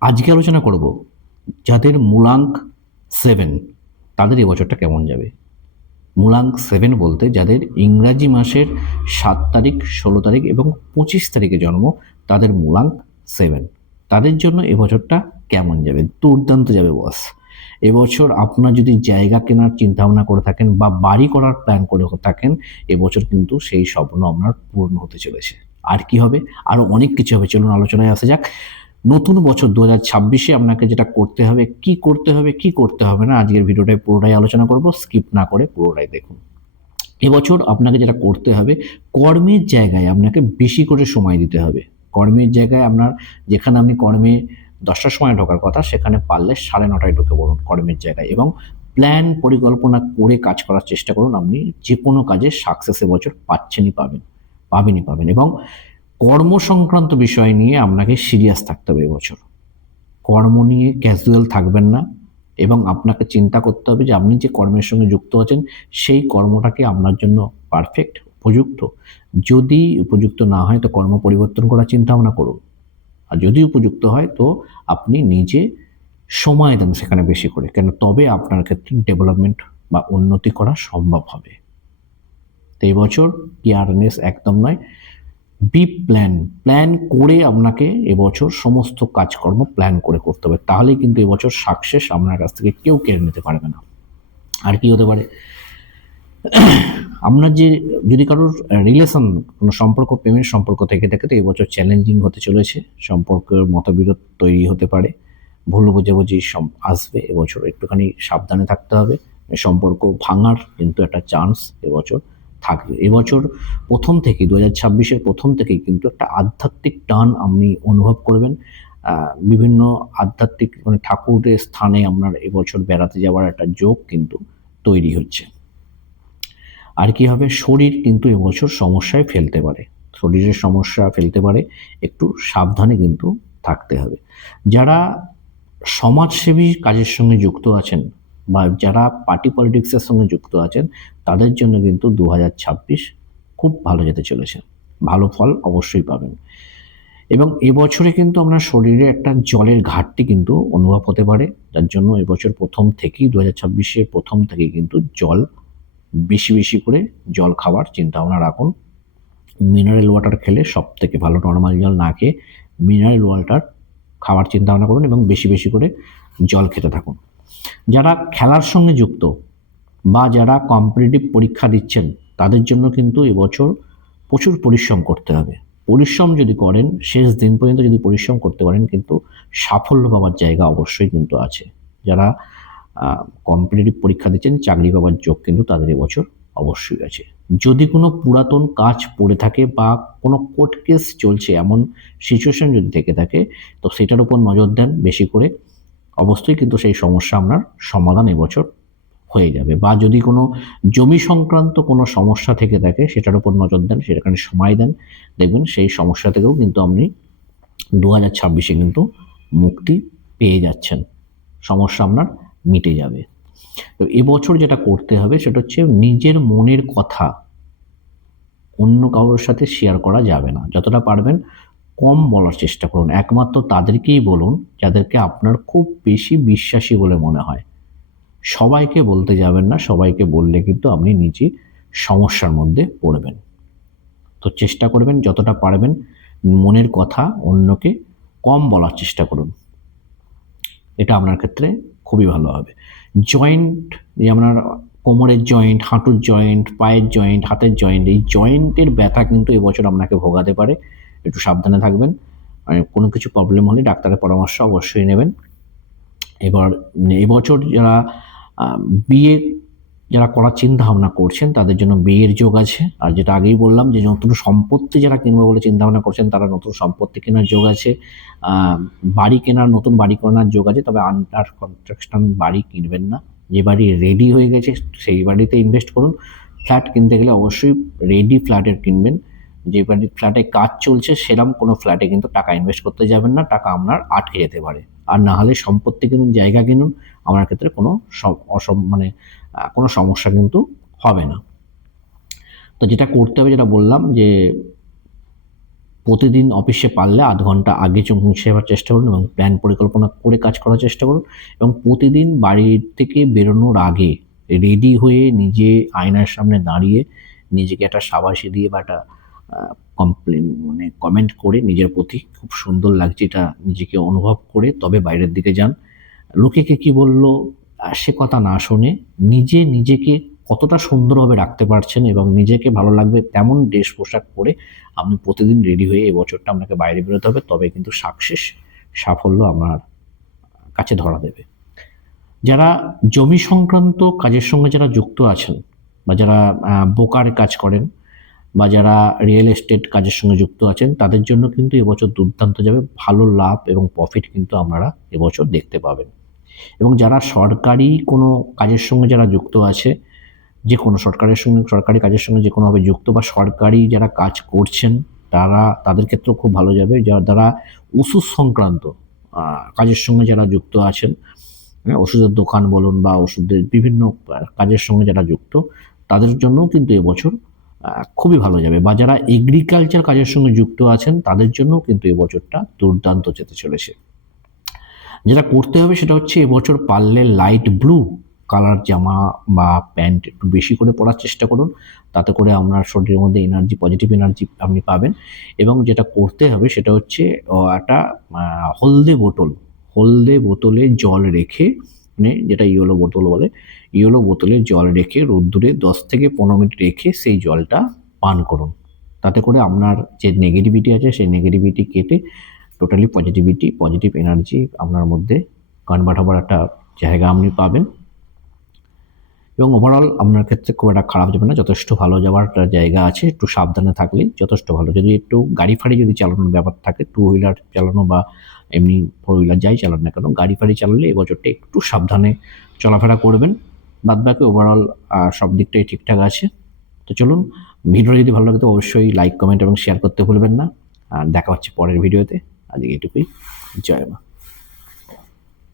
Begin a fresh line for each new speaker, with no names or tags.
আজকে আলোচনা করব যাদের মূলাঙ্ক সেভেন তাদের এবছরটা কেমন যাবে? মূলাঙ্ক সেভেন বলতে যাদের ইংরাজি মাসের সাত তারিখ, ষোলো তারিখ এবং পঁচিশ তারিখে জন্ম, তাদের মূলাঙ্ক সেভেন তাদের জন্য এবছরটা কেমন যাবে? দুর্দান্ত যাবে বস এবছর আপনার যদি জায়গা কেনার চিন্তা ভাবনা করে থাকেন বা বাড়ি করার প্ল্যান করে থাকেন এবছর কিন্তু সেই স্বপ্ন আপনার পূর্ণ হতে চলেছে। আর কি হবে? আরও অনেক কিছু হবে। চলুন আলোচনায় আসা যাক। নতুন বছর দু হাজার ছাব্বিশে আপনাকে যেটা করতে হবে, কি করতে হবে, কি করতে হবে না, আজকের ভিডিওটায় পুরোটাই আলোচনা করব স্কিপ না করে পুরোটাই দেখুন। এবছর আপনাকে যেটা করতে হবে, কর্মের জায়গায় আপনাকে বেশি করে সময় দিতে হবে। কর্মের জায়গায় আপনার, যেখানে আপনি কর্মে দশটার সময় ঢোকার কথা, সেখানে পারলে সাড়ে নটায় ঢুকে পড়ুন কর্মের জায়গায় এবং প্ল্যান পরিকল্পনা করে কাজ করার চেষ্টা করুন, আপনি যে কোনো কাজে সাকসেস এবছর পাচ্ছেনই পাবেন, পাবেনই পাবেন এবং কর্ম সংক্রান্ত বিষয় নিয়ে আপনাকে সিরিয়াস থাকতে হবে এবছর। কর্ম নিয়ে ক্যাজুয়াল থাকবেন না এবং আপনাকে চিন্তা করতে হবে যে আপনি যে কর্মের সঙ্গে যুক্ত আছেন, সেই কর্মটাকে আপনার জন্য পারফেক্ট উপযুক্ত। যদি উপযুক্ত না হয় তো কর্ম পরিবর্তন করার চিন্তা ভাবনা করুন। আর যদি উপযুক্ত হয় তো আপনি নিজে সময় দেন সেখানে বেশি করে, কেন তবে আপনার ক্ষেত্রে ডেভেলপমেন্ট বা উন্নতি করা সম্ভব হবে। তো এই বছর কেয়ারনেস একদম নয়। বি প্ল্যান প্ল্যান করে আপনাকে এবছর সমস্ত কাজকর্ম প্ল্যান করে করতে হবে। তাহলেই কিন্তু এবছর সাকসেস আপনার কাছ থেকে কেউ কেড়ে নিতে পারবে না। আর কি হতে পারে? আপনার যে, যদি কারোর রিলেশন কোনো সম্পর্ক, প্রেমের সম্পর্ক থেকে থাকে, তো এবছর চ্যালেঞ্জিং হতে চলেছে। সম্পর্কের মতবিরোধ তৈরি হতে পারে। ভুল বুঝাবুঝি আসবে এবছর। একটুখানি সাবধানে থাকতে হবে। সম্পর্ক ভাঙার কিন্তু একটা চান্স এবছর। থাকবে। এবছর প্রথম থেকে দু হাজার ছাব্বিশের প্রথম থেকেই কিন্তু একটা আধ্যাত্মিক টান আপনি অনুভব করবেন। বিভিন্ন আধ্যাত্মিক মানে ঠাকুরের স্থানে আপনার এবছর বেড়াতে যাওয়ার একটা যোগ কিন্তু তৈরি হচ্ছে। আর কি হবে? শরীর কিন্তু এবছর সমস্যায় ফেলতে পারে। শরীরের সমস্যা ফেলতে পারে। একটু সাবধানে কিন্তু থাকতে হবে। যারা সমাজসেবী কাজের সঙ্গে যুক্ত আছেন বা যারা পার্টি পলিটিক্সের সঙ্গে যুক্ত আছেন, তাদের জন্য কিন্তু দু হাজার ছাব্বিশ খুব ভালো যেতে চলেছে। ভালো ফল অবশ্যই পাবেন। এবং এবছরে কিন্তু আপনার শরীরে একটা জলের ঘাটতি কিন্তু অনুভব হতে পারে। যার জন্য এবছর প্রথম থেকেই দু হাজার ছাব্বিশের প্রথম থেকেই কিন্তু জল, বেশি বেশি করে জল খাওয়ার চিন্তা ভাবনা রাখুন। মিনারেল ওয়াটার খেলে সব থেকে ভালো নর্মাল জল না খেয়ে মিনারেল ওয়াটার খাওয়ার চিন্তা ভাবনা করুন এবং বেশি বেশি করে জল খেতে থাকুন। যারা খেলার সঙ্গে যুক্ত বা যারা কম্পিটিটিভ পরীক্ষা দিচ্ছেন, তাদের জন্য কিন্তু এবছর প্রচুর পরিশ্রম করতে হবে। পরিশ্রম যদি করেন, শেষ দিন পর্যন্ত যদি পরিশ্রম করতে পারেন, কিন্তু সাফল্য পাওয়ার জায়গা অবশ্যই কিন্তু আছে। যারা কম্পিটিটিভ পরীক্ষা দিচ্ছেন, চাকরি পাওয়ার যোগ কিন্তু তাদের এবছর অবশ্যই আছে। যদি কোনো পুরাতন কাজ পড়ে থাকে বা কোনো কোর্ট কেস চলছে, এমন সিচুয়েশন যদি থেকে থাকে, তো সেটার উপর নজর দেন, বেশি করে অবশ্যই কিন্তু সেই সমস্যা আপনার সমাধান এবছর হয়ে যাবে। বা যদি কোনো জমি সংক্রান্ত কোনো সমস্যা থেকে থাকে, সেটার উপর নজর দেন সেখানে সময় দেন, দেখবেন সেই সমস্যা থেকেও কিন্তু আপনি দু হাজার ছাব্বিশে কিন্তু মুক্তি পেয়ে যাচ্ছেন। সমস্যা আপনার মিটে যাবে। তো এবছর যেটা করতে হবে, সেটা হচ্ছে নিজের মনের কথা অন্য কারোর সাথে শেয়ার করা যাবে না। যতটা পারবেন কম বলার চেষ্টা করুন। একমাত্র তাদেরকেই বলুন যাদেরকে আপনার খুব বেশি বিশ্বাসী বলে মনে হয়। সবাইকে বলতে যাবেন না, সবাইকে বললে কিন্তু আপনি নিজে সমস্যার মধ্যে পড়বেন। তো চেষ্টা করবেন যতটা পারবেন মনের কথা অন্যকে কম বলার চেষ্টা করুন। এটা আপনার ক্ষেত্রে খুবই ভালো হবে। জয়েন্ট যে আপনার কোমরের জয়েন্ট, হাঁটুর জয়েন্ট, পায়ের জয়েন্ট, হাতের জয়েন্ট, এই জয়েন্টের ব্যথা কিন্তু এবছর আপনাকে ভোগাতে পারে। একটু সাবধানে থাকবেন। আর কোনো কিছু প্রবলেম হলে ডাক্তারের পরামর্শ অবশ্যই নেবেন। এবার এবছর যারা বিয়ে যারা করার চিন্তা ভাবনা করছেন, তাদের জন্য বিয়ের যোগ আছে। আর যেটা আগেই বললাম যে, নতুন সম্পত্তি যারা কিনবে বলে চিন্তা ভাবনা করছেন, তারা নতুন সম্পত্তি কেনার যোগ আছে। বাড়ি কেনার, নতুন বাড়ি কেনার যোগ আছে। তবে আন্ডার কনস্ট্রাকশন বাড়ি কিনবেন না। যে বাড়ি রেডি হয়ে গেছে, সেই বাড়িতে ইনভেস্ট করুন। ফ্ল্যাট কিনতে গেলে অবশ্যই রেডি ফ্ল্যাটের কিনবেন। যে ফ্ল্যাটে কাজ চলছে সেরকম কোনো ফ্ল্যাটে কিন্তু টাকা ইনভেস্ট করতে যাবেন না, টাকা আপনার আটকে যেতে পারে। আর না হলে সম্পত্তি কিনুন, জায়গা কিনুন, আমার ক্ষেত্রে কোনো অসম মানে কোনো সমস্যা কিন্তু হবে না। তো যেটা করতে হবে, যেটা বললাম যে, প্রতিদিন অফিসে পারলে আধ ঘণ্টা আগে পৌঁছে যাওয়ার চেষ্টা করুন এবং প্ল্যান পরিকল্পনা করে কাজ করার চেষ্টা করুন এবং প্রতিদিন বাড়ির থেকে বেরোনোর আগে রেডি হয়ে নিজে আয়নার সামনে দাঁড়িয়ে নিজেকে একটা সাবাসি দিয়ে বা একটা কমপ্লেন মানে কমেন্ট করে নিজের প্রতি। খুব সুন্দর লাগছে এটা নিজেকে অনুভব করে। তবে বাইরের দিকে যান। লোকে কে কী বলল সে কথা না শুনে নিজে নিজেকে কতটা সুন্দরভাবে রাখতে পারছেন এবং নিজেকে ভালো লাগবে তেমন ড্রেস পোশাক পরে আপনি প্রতিদিন রেডি হয়ে এই বছরটা আপনাকে বাইরে বেরোতে হবে। তবে কিন্তু সাকসেস সাফল্য আমার কাছে ধরা দেবে। যারা জমি সংক্রান্ত কাজের সঙ্গে যারা যুক্ত আছেন বা যারা বোকার কাজ করেন বা যারা রিয়েল এস্টেট কাজের সঙ্গে যুক্ত আছেন তাদের জন্য কিন্তু এবছর দুর্দান্ত যাবে। ভালো লাভ এবং প্রফিট কিন্তু আপনারা এবছর দেখতে পাবেন। এবং যারা সরকারি কোনো কাজের সঙ্গে যারা যুক্ত আছে যে কোনো সরকারের সঙ্গে সরকারি কাজের সঙ্গে যে কোনোভাবে যুক্ত বা সরকারি যারা কাজ করছেন তারা তাদের ক্ষেত্রেও খুব ভালো যাবে। যারা ওষুধ সংক্রান্ত কাজের সঙ্গে যারা যুক্ত আছেন হ্যাঁ, ওষুধের দোকান বলুন বা ওষুধের বিভিন্ন কাজের সঙ্গে যারা যুক্ত তাদের জন্যও কিন্তু এবছর খুবই ভালো যাবে। বা যারা এগ্রিকালচার কাজের সঙ্গে যুক্ত আছেন, তাদের জন্যও কিন্তু এবছরটা দুর্দান্ত যেতে চলেছে। যেটা করতে হবে সেটা হচ্ছে এবছর পারলে লাইট ব্লু কালার জামা বা প্যান্ট একটু বেশি করে পরার চেষ্টা করুন। তাতে করে আপনার শরীরের মধ্যে এনার্জি পজিটিভ এনার্জি আপনি পাবেন। এবং যেটা করতে হবে সেটা হচ্ছে একটা হলদে বোতল, হলদে বোতলে জল রেখে মানে যেটা ইয়েলো বোতল বলে, ইয়েলো বোতলে জল রেখে রোদ্দুরে দশ থেকে পনেরো মিনিট রেখে সেই জলটা পান করুন। তাতে করে আপনার যে নেগেটিভিটি আছে, সেই নেগেটিভিটি কেটে টোটালি পজিটিভিটি পজিটিভ এনার্জি আপনার মধ্যে কনভার্ট হবার একটা জায়গা আপনি পাবেন। এবং ওভারঅল আপনার ক্ষেত্রে খুব একটা খারাপ যাবে না, যথেষ্ট ভালো যাওয়ার জায়গা আছে, একটু সাবধানে থাকলেই যথেষ্ট ভালো। যদি একটু গাড়ি ফাড়ি যদি চালানোর ব্যাপার থাকে টু হুইলার চালানো বা এমনি ফোর হুইলার যাই চালান না কেন, গাড়ি ফাড়ি চালালে এবছরটা একটু সাবধানে চলাফেরা করবেন। বাদ বাকি ওভারঅল সব দিকটাই ঠিকঠাক আছে। তো চলুন ভিডিও যদি ভালো লাগে তো অবশ্যই লাইক কমেন্ট এবং শেয়ার করতে ভুলবেন না। আর দেখা হচ্ছে পরের ভিডিওতে। আজকে এটুকুই। জয় মা।